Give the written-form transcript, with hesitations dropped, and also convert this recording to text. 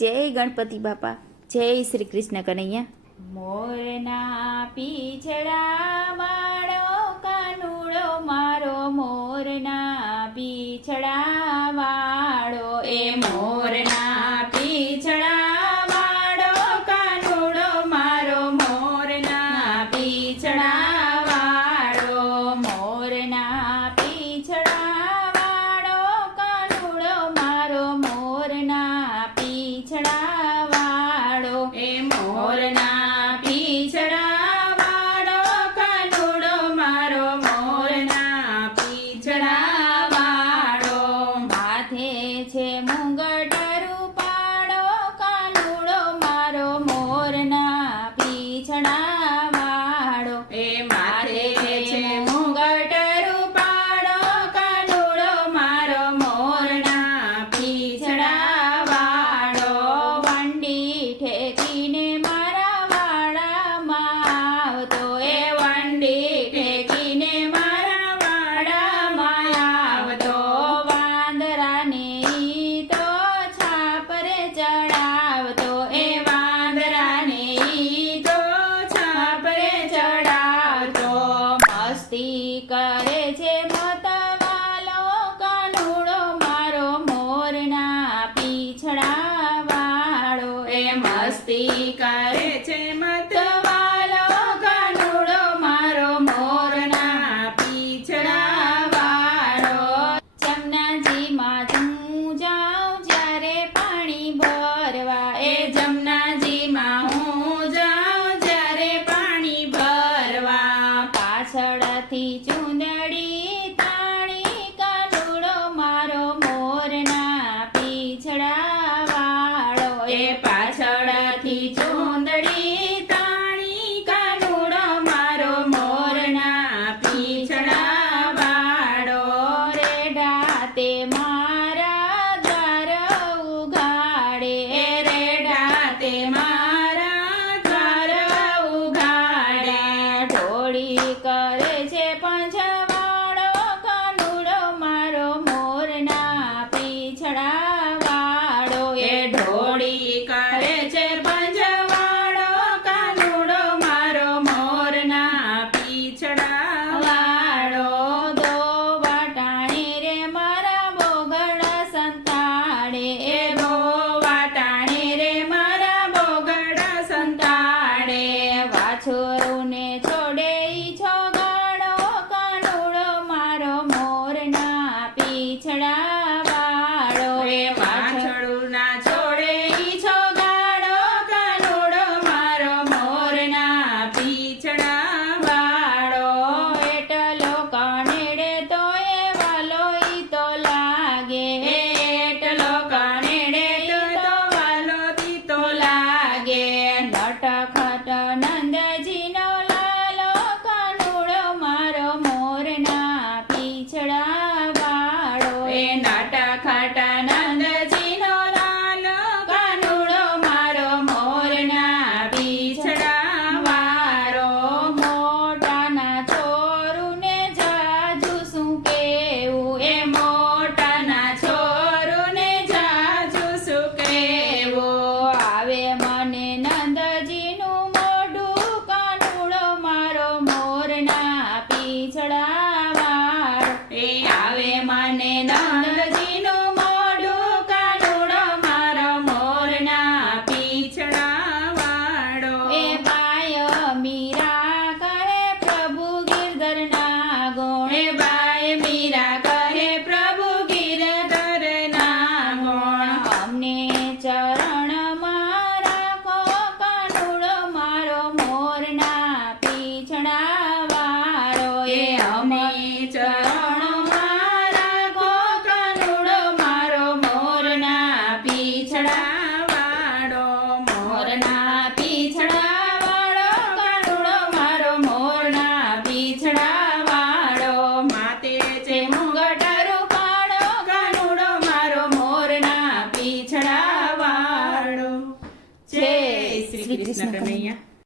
જય ગણપતિ બાપા, જય શ્રી કૃષ્ણ કનૈયા. મોરના પીછડા વાળો કાનુડો મારો, મોરના પીછડા વાળો, એ મોરના પીછડા વાળો કાનુડો મારો, મોરના પીછડા વાળો, મોરના પીછડા વાળો કાનુડો મારો, મોરના પીછડા વાળો, એ મોરના પીછડા વાળો કાનુડો મારો, મોરના પીછડા વાળો. માથે છે મુંગટ રૂપાળો કાનુડો મારો, મોરના પીછડા વાળો, એ માથે છે મુંગટ રૂપાળો કાનુડો મારો, મોરના પીછડા વાળો. વંડી ઠેકીને મારા વાડામાં આવતો, એ વંડી ઠેકીને મારા વાડામાં આવતો. વાંદરાને ઈ તો છાપરે ચડાવતો, એ વાંદરાને ઈ તો છાપરે ચડાવતો. મસ્તી કરે છે મતવાલો કાનુડો મારો, મોરના પીછડા વાળો, એ મસ્તી કરે છે મતવાલો કાનુડો મારો, મોરના પીછડા વાળો. જમનાજીમાં હું જાઉં જ્યારે પાણી ભરવા, એ જમનાજીમાં હું જાઉં જ્યારે પાણી ભરવા. પાછળથી ચૂંદડી તાણી કાનુડો મારો, મોરના પીછડા વાળો, એ પાછળથી ચૂંદડી તાણી કાનુડો મારો, મોરના પીછડા વાળો. રેડા તે મારા દ્વાર ઉઘાડે, એ રેડા તે મારા દ્વાર ઉઘાડે. ઢોળી કરે છે પંજવાળો કાનુડો મારો, મોરના પીછડા વાળો, એ ઢોળી કરે છે પંજવાળો કાનુડો મારો, મોરના પીછડા વાળો. દો વાટાણે રે મારા બોગડા સંતાડે, એ દો વાટાણે રે મારા બોગડા સંતાડે. વાછોરુને છોડે ઈ છોગાડો કાનુડો મારો, મોરના પીછડા વાળો, એ વાછળુના છોડે ઈ છોગાડો કાનુડો મારો, મોરના પીછડા વાળો. એટલો કણેડે તો એ વાલો ઈ તો લાગે, એટલો કણેડે તો વાલો ઈ તો લાગે. નટખટ નંદજીનો લાલો કાનુડો મારો, મોરના પીછડા વાળો, એ નટખટ નંદજીનો લાલો કાનુડો મારો, મોરના પીછડા વાળો. મોટાના છોરુને જાજુ શું કેવું, એ મોટાના છોરુને જાજુ શું કેવું. આવે મને નંદજીનું મોઢું કાનુડો મારો, મોરના પીછડા વાળો, એ આવે મને નંદજીનું મોઢું કાનુડો મારો, મોરના પીછડા વાળો. એ બાય મીરા કહે પ્રભુ ગિરધરના ગુણ, એ બાય મીરા કહે પ્રભુ ગિરધરના ગુણ. અમને ચરણમાં રાખો કાનુડો મારો, મોરના પીછડા વાળો, એ અમે ચરણમાં રાખો કાનુડો મારો, મોરના પીછડા વાળો, મોરના પીછડા વાળો કાનુડો મારો, મોરના પીછડા વાળો. માતે છે મુંગટ રૂપાળો કાનુડો મારો, મોરના પીછડા વાળો. જય શ્રી કૃષ્ણ કનૈયા.